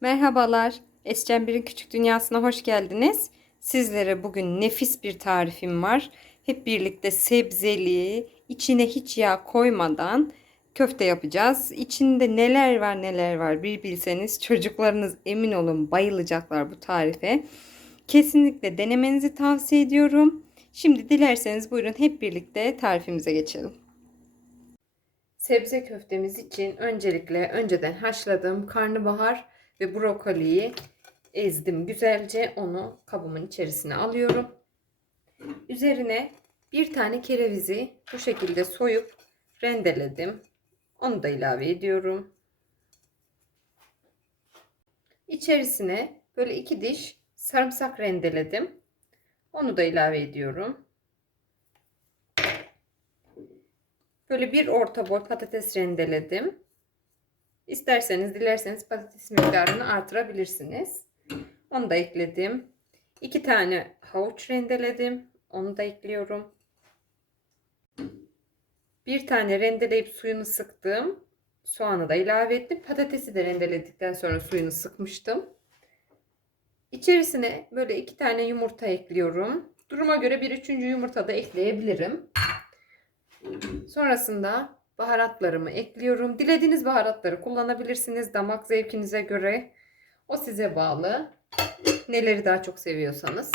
Merhabalar. Escen Bir'in Küçük Dünyası'na hoş geldiniz. Sizlere bugün nefis bir tarifim var. Hep birlikte sebzeli, içine hiç yağ koymadan köfte yapacağız. İçinde neler var neler var bir bilseniz çocuklarınız emin olun bayılacaklar bu tarife. Kesinlikle denemenizi tavsiye ediyorum. Şimdi dilerseniz buyurun hep birlikte tarifimize geçelim. Sebze köftemiz için öncelikle önceden haşladığım karnabahar ve brokoliyi ezdim güzelce. Onu kabımın içerisine alıyorum. Üzerine bir tane kerevizi bu şekilde soyup rendeledim. Onu da ilave ediyorum. İçerisine böyle iki diş sarımsak rendeledim. Onu da ilave ediyorum. Böyle bir orta boy patates rendeledim. İsterseniz dilerseniz patates miktarını artırabilirsiniz. Onu da ekledim. İki tane havuç rendeledim. Onu da ekliyorum. Bir tane rendeleyip suyunu sıktım. Soğanı da ilave ettim. Patatesi de rendeledikten sonra suyunu sıkmıştım. İçerisine böyle iki tane yumurta ekliyorum. Duruma göre bir üçüncü yumurta da ekleyebilirim. Sonrasında baharatlarımı ekliyorum. Dilediğiniz baharatları kullanabilirsiniz damak zevkinize göre. O size bağlı. Neleri daha çok seviyorsanız.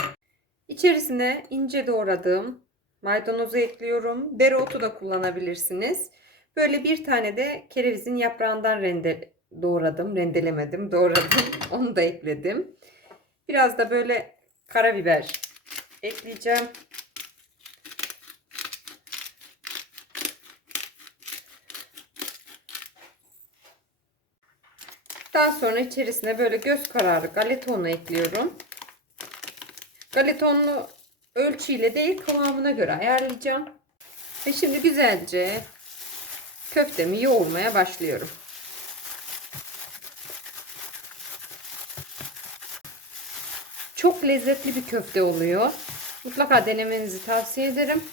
İçerisine ince doğradığım maydanozu ekliyorum. Dereotu da kullanabilirsiniz. Böyle bir tane de kerevizin yaprağından rende doğradım. Rendelemedim, doğradım. Onu da ekledim. Biraz da böyle karabiber ekleyeceğim. Daha sonra içerisine böyle göz kararı galeta unu ekliyorum. Galeta ununu ölçüyle değil kıvamına göre ayarlayacağım. Ve şimdi güzelce köftemi yoğurmaya başlıyorum. Çok lezzetli bir köfte oluyor. Mutlaka denemenizi tavsiye ederim.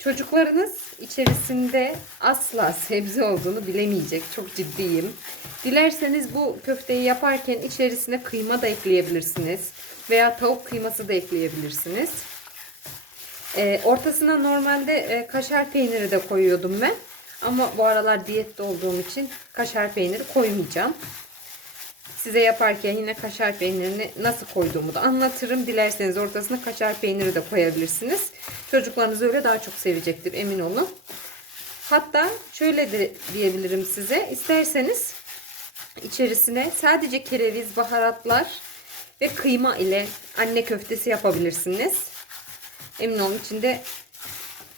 Çocuklarınız içerisinde asla sebze olduğunu bilemeyecek. Çok ciddiyim. Dilerseniz bu köfteyi yaparken içerisine kıyma da ekleyebilirsiniz. Veya tavuk kıyması da ekleyebilirsiniz. Ee, ortasına normalde e, kaşar peyniri de koyuyordum ben. Ama bu aralar diyette olduğum için kaşar peyniri koymayacağım. Size yaparken yine kaşar peynirini nasıl koyduğumu da anlatırım. Dilerseniz ortasına kaşar peyniri de koyabilirsiniz. Çocuklarınız öyle daha çok sevecektir emin olun. Hatta şöyle de diyebilirim size. İsterseniz içerisine sadece kereviz, baharatlar ve kıyma ile anne köftesi yapabilirsiniz. Emin olun içinde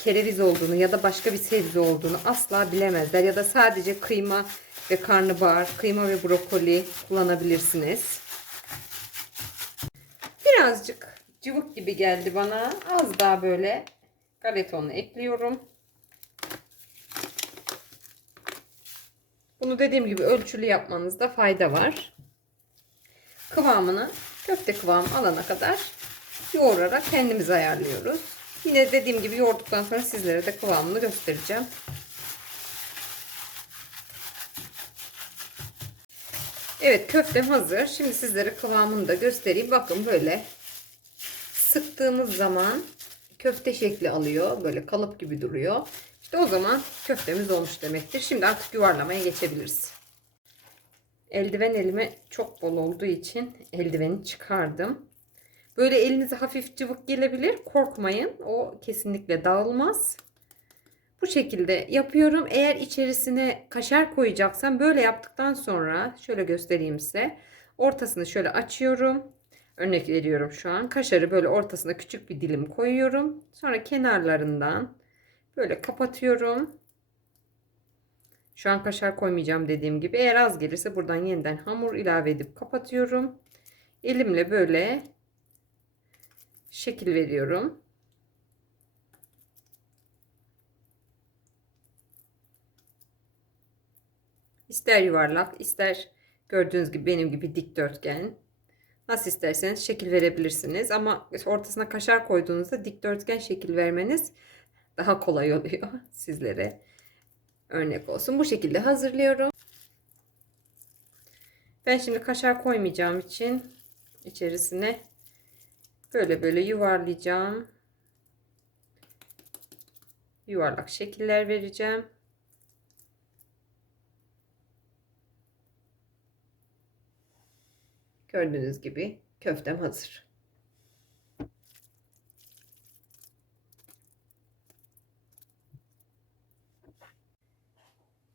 kereviz olduğunu ya da başka bir sebze olduğunu asla bilemezler. Ya da sadece kıyma ve karnabahar, kıyma ve brokoli kullanabilirsiniz. Birazcık cıvık gibi geldi bana. Az daha böyle galetonu ekliyorum. Bunu dediğim gibi ölçülü yapmanızda fayda var. Kıvamını köfte kıvamı alana kadar yoğurarak kendimiz ayarlıyoruz. Yine dediğim gibi yoğurduktan sonra sizlere de kıvamını göstereceğim. Evet köftem hazır. Şimdi sizlere kıvamını da göstereyim. Bakın böyle sıktığımız zaman köfte şekli alıyor. Böyle kalıp gibi duruyor. İşte o zaman köftemiz olmuş demektir. Şimdi artık yuvarlamaya geçebiliriz. Eldiven elime çok bol olduğu için eldiveni çıkardım. Böyle elinize hafif cıvık gelebilir. Korkmayın. O kesinlikle dağılmaz. Bu şekilde yapıyorum. Eğer içerisine kaşar koyacaksam böyle yaptıktan sonra şöyle göstereyim size. Ortasını şöyle açıyorum. Örnek veriyorum şu an. Kaşarı böyle ortasına küçük bir dilim koyuyorum. Sonra kenarlarından böyle kapatıyorum. Şu an kaşar koymayacağım dediğim gibi. Eğer az gelirse buradan yeniden hamur ilave edip kapatıyorum. Elimle böyle şekil veriyorum. İster yuvarlak, ister gördüğünüz gibi benim gibi dikdörtgen. Nasıl isterseniz şekil verebilirsiniz. Ama ortasına kaşar koyduğunuzda dikdörtgen şekil vermeniz daha kolay oluyor sizlere. Örnek olsun. Bu şekilde hazırlıyorum. Ben şimdi kaşar koymayacağım için içerisine böyle böyle yuvarlayacağım. Yuvarlak şekiller vereceğim. Gördüğünüz gibi köftem hazır.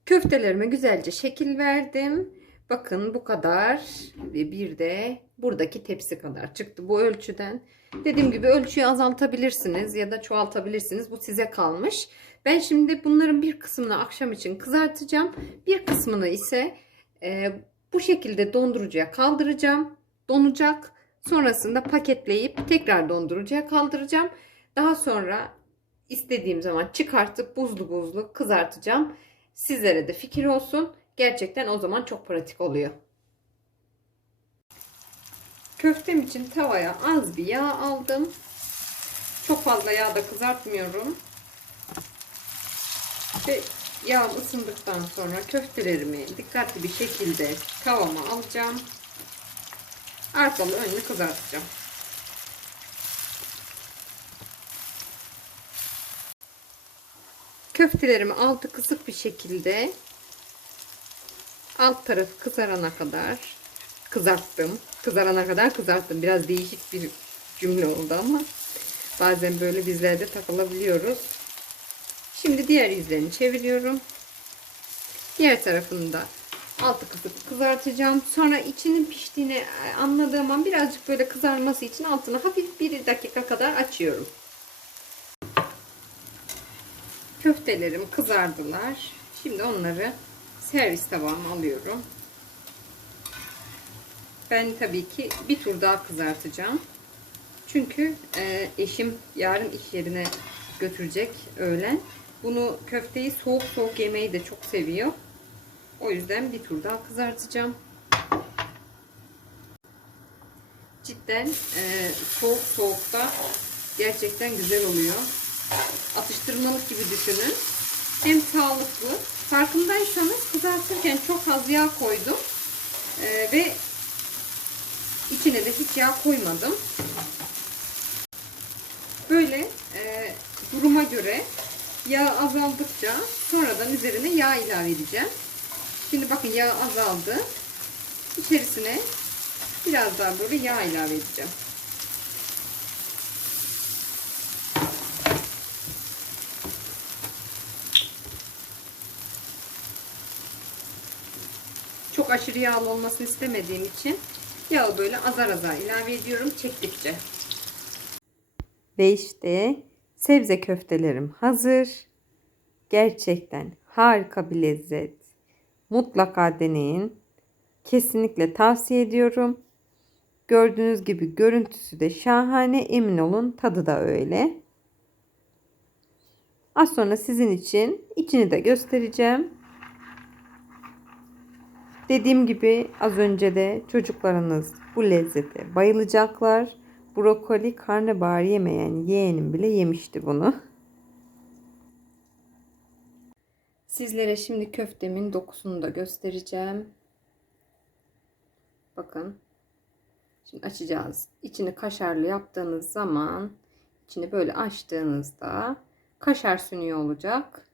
Köftelerime güzelce şekil verdim. Bakın bu kadar ve bir de buradaki tepsi kadar çıktı bu ölçüden. Dediğim gibi ölçüyü azaltabilirsiniz ya da çoğaltabilirsiniz. Bu size kalmış. Ben şimdi bunların bir kısmını akşam için kızartacağım. Bir kısmını ise e, bu şekilde dondurucuya kaldıracağım. Donacak. Sonrasında paketleyip tekrar dondurucuya kaldıracağım. Daha sonra istediğim zaman çıkartıp buzlu buzlu kızartacağım. Sizlere de fikir olsun. Gerçekten o zaman çok pratik oluyor. Köftem için tavaya az bir yağ aldım. Çok fazla yağ da kızartmıyorum. Ve yağ ısındıktan sonra köftelerimi dikkatli bir şekilde tavama alacağım. Arkalı önlü kızartacağım. Köftelerimi altı kısık bir şekilde alt tarafı kızarana kadar kızarttım. Kızarana kadar kızarttım. Biraz değişik bir cümle oldu ama bazen böyle bizlerde takılabiliyoruz. Şimdi diğer yüzlerini çeviriyorum. Diğer tarafını da altı kısık kızartacağım. Sonra içinin piştiğini anladığım an birazcık böyle kızarması için altını hafif bir dakika kadar açıyorum. Köftelerim kızardılar. Şimdi onları servis tabağıma alıyorum. Ben tabii ki bir tur daha kızartacağım. Çünkü e, eşim yarın iş yerine götürecek öğlen. Bunu köfteyi soğuk soğuk yemeyi de çok seviyor. O yüzden bir tur daha kızartacağım. Cidden e, soğuk soğukta gerçekten güzel oluyor. Atıştırmalık gibi düşünün. Hem sağlıklı. Farkındaysanız kızartırken çok az yağ koydum. E, ve içine de hiç yağ koymadım. Böyle e, duruma göre yağ azaldıkça sonradan üzerine yağ ilave edeceğim. Şimdi bakın yağ azaldı. İçerisine biraz daha böyle yağ ilave edeceğim. Çok aşırı yağlı olmasını istemediğim için yağı böyle azar azar ilave ediyorum çektikçe. Ve işte sebze köftelerim hazır. Gerçekten harika bir lezzet. Mutlaka deneyin. Kesinlikle tavsiye ediyorum. Gördüğünüz gibi görüntüsü de şahane. Emin olun tadı da öyle. Az sonra sizin için içini de göstereceğim. Dediğim gibi az önce de çocuklarınız bu lezzete bayılacaklar. Brokoli, karnabahar yemeyen yeğenim bile yemişti bunu. Sizlere şimdi köftemin dokusunu da göstereceğim. Bakın. Şimdi açacağız. İçini kaşarlı yaptığınız zaman içini böyle açtığınızda kaşar sünüyor olacak.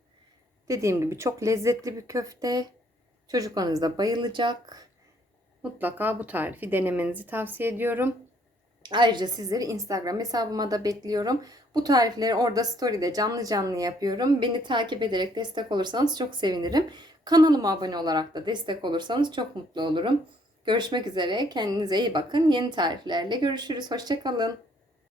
Dediğim gibi çok lezzetli bir köfte. Çocuklarınız da bayılacak. Mutlaka bu tarifi denemenizi tavsiye ediyorum. Ayrıca sizleri Instagram hesabıma da bekliyorum. Bu tarifleri orada story'de canlı canlı yapıyorum. Beni takip ederek destek olursanız çok sevinirim. Kanalıma abone olarak da destek olursanız çok mutlu olurum. Görüşmek üzere. Kendinize iyi bakın. Yeni tariflerle görüşürüz. Hoşçakalın.